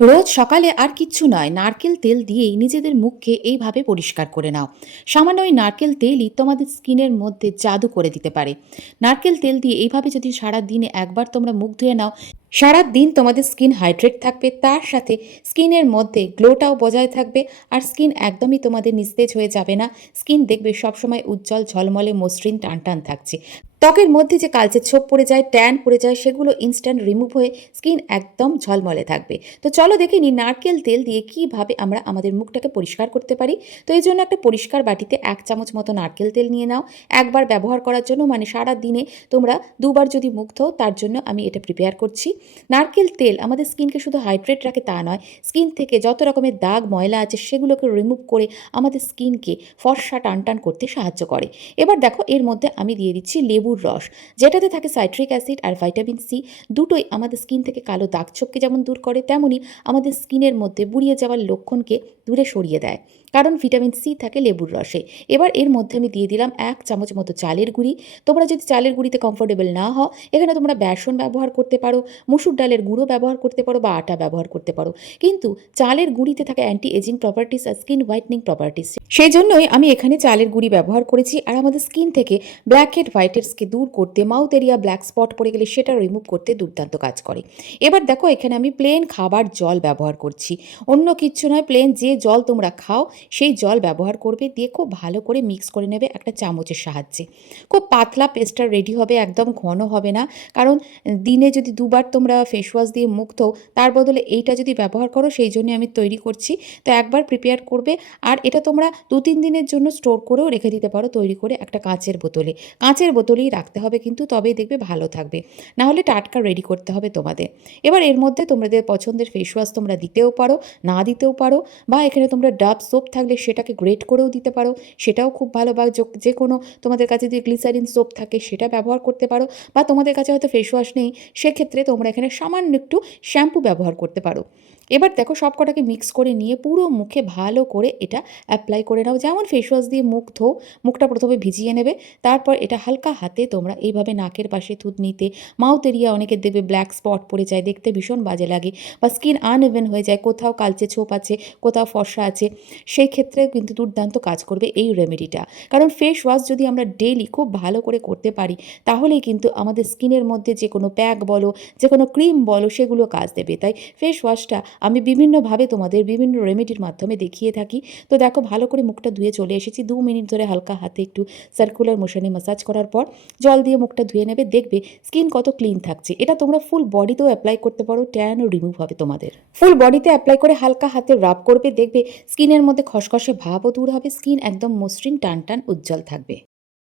রোজ সকালে আর কিচ্ছু নয়, নারকেল তেল দিয়েই নিজেদের মুখকে এইভাবে পরিষ্কার করে নাও। সামান্য ওই নারকেল তেলই তোমাদের স্কিনের মধ্যে জাদু করে দিতে পারে। নারকেল তেল দিয়ে এইভাবে যদি সারা দিনে একবার তোমরা মুখ ধুয়ে নাও সারা দিন তোমাদের স্কিন হাইড্রেট থাকবে, তার সাথে স্কিনের মধ্যে গ্লোটাও বজায় থাকবে আর স্কিন একদমই তোমাদের নিস্তেজ হয়ে যাবে না। স্কিন দেখবে সবসময় উজ্জ্বল, ঝলমলে, মসৃণ টান টান থাকছে। ত্বকের মধ্যে যে কালচে ছোপ পড়ে যায়, ট্যান পড়ে যায়, সেগুলো ইনস্ট্যান্ট রিমুভ হয়ে স্কিন একদম ঝলমলে থাকবে। তো চলো দেখে নিই নারকেল তেল দিয়ে কীভাবে আমরা আমাদের মুখটাকে পরিষ্কার করতে পারি। তো এই জন্য একটা পরিষ্কার বাটিতে এক চামচ মতো নারকেল তেল নিয়ে নাও। একবার ব্যবহার করার জন্য মানে সারা দিনে তোমরা দুবার যদি মুখ ধোও, তার জন্য আমি এটা প্রিপেয়ার করছি। নারকেল তেল আমাদের স্কিনকে শুধু হাইড্রেট রাখে তা নয়, স্কিন থেকে যত রকমের দাগ, ময়লা আছে সেগুলোকে রিমুভ করে আমাদের স্কিনকে ফর্সা টান টান করতে সাহায্য করে। এবার দেখো, এর মধ্যে আমি দিয়ে দিচ্ছি লেবুর রস, যেটাতে থাকে সাইট্রিক অ্যাসিড আর ভাইটামিন সি দুটোই আমাদের স্কিন থেকে কালো দাগ ছোপকে যেমন দূর করে তেমনই আমাদের স্কিনের মধ্যে বুড়িয়ে যাওয়ার লক্ষণকে দূরে সরিয়ে দেয়। কারণ ভিটামিন সি থাকে লেবুর রসে। এবার এর মধ্যে আমি দিয়ে দিলাম এক চামচ মতো চালের গুঁড়ি। তোমরা যদি চালের গুঁড়িতে কমফোর্টেবল না হও, এখানে তোমরা বেসন ব্যবহার করতে পারো, মুসুর ডালের গুঁড়ো ব্যবহার করতে পারো বা আটা ব্যবহার করতে পারো। কিন্তু চালের গুঁড়িতে থাকে অ্যান্টি এজিং প্রপার্টিস আর স্কিন হোয়াইটনিং প্রপার্টিস সেই জন্যই আমি এখানে চালের গুঁড়ি ব্যবহার করেছি আর আমাদের স্কিন থেকে ব্ল্যাক হেড হোয়াইট হেডসকে দূর করতে মাউথ এরিয়া ব্ল্যাক স্পট পড়ে গেলে সেটা রিমুভ করতে দুর্দান্ত কাজ করে। এবার দেখো এখানে আমি প্লেন খাবার জল ব্যবহার করছি। অন্য কিচ্ছু নয় প্লেন যে জল তোমরা খাও সেই জল ব্যবহার করবে, দিয়ে খুব ভালো করে মিক্স করে নেবে একটা চামচের সাহায্যে। খুব পাতলা পেস্টটা রেডি হবে, একদম ঘন হবে না। কারণ দিনে যদি দুবার তোমরা ফেস ওয়াশ দিয়ে মুখ ধোও, তার বদলে এইটা যদি ব্যবহার করো, সেই জন্য আমি তৈরি করছি। তো একবার প্রিপেয়ার করবে, আর এটা তোমরা দু তিন দিনের জন্য স্টোর করেও রেখে দিতে পারো তৈরি করে একটা কাঁচের বোতলে। কাঁচের বোতলেই রাখতে হবে কিন্তু তবেই দেখবে ভালো থাকবে। না হলে টাটকা রেডি করতে হবে তোমাদের। এবার এর মধ্যে তোমাদের পছন্দের ফেস ওয়াশ তোমরা দিতেও পারো, না দিতেও পারো, বা এখানে তোমরা ডাব সোপ থাকলে সেটাকে গ্রেট করেও দিতে পারো। সেটাও খুব ভালো বা যো- কোনো তোমাদের কাছে যদি গ্লিসারিন সোপ থাকে সেটা ব্যবহার করতে পারো বা তোমাদের কাছে হয়তো ফেস ওয়াশ নেই, সেক্ষেত্রে তোমরা এখানে সামান্য একটু শ্যাম্পু ব্যবহার করতে পারো। এবার দেখো সব কটাকে মিক্স করে নিয়ে পুরো মুখে ভালো করে এটা অ্যাপ্লাই করে নাও। যেমন ফেস ওয়াশ দিয়ে মুখ ধো, মুখটা প্রথমে ভিজিয়ে নেবে, তারপর এটা হালকা হাতে তোমরা এইভাবে নাকের পাশে থুতনিতে মাউথ এরিয়া অনেকের দেখবে ব্ল্যাক স্পট পড়ে যায়, দেখতে ভীষণ বাজে লাগে বা স্কিন আনইভেন হয়ে যায়, কোথাও কালচে ছোপ আছে, কোথাও ফর্সা আছে। সেই ক্ষেত্রে কিন্তু দুর্দান্ত কাজ করবে এই রেমেডিটা কারণ ফেস ওয়াশ যদি আমরা ডেইলি খুব ভালো করে করতে পারি, তাহলেই কিন্তু আমাদের স্কিনের মধ্যে যে কোনো প্যাক বলো, যে কোনো ক্রিম বলো, সেগুলো কাজ দেবে। তাই ফেস ওয়াশটা আমি বিভিন্নভাবে তোমাদের বিভিন্ন রেমেডির মাধ্যমে দেখিয়ে থাকি। তো দেখো, ভালো করে মুখটা ধুয়ে চলে এসেছি। দু মিনিট ধরে হালকা হাতে একটু সার্কুলার মোশনে মাসাজ করার পর জল দিয়ে মুখটা ধুয়ে নেবে। দেখবে স্কিন কত ক্লিন থাকছে। এটা তোমরা ফুল বডিতেও অ্যাপ্লাই করতে পারো ট্যানও রিমুভ হবে তোমাদের। ফুল বডিতে অ্যাপ্লাই করে হালকা হাতে রাব করবে। দেখবে স্কিনের মধ্যে খসখসে ভাবও দূর হবে স্কিন একদম মসৃণ টান টান উজ্জ্বল থাকবে।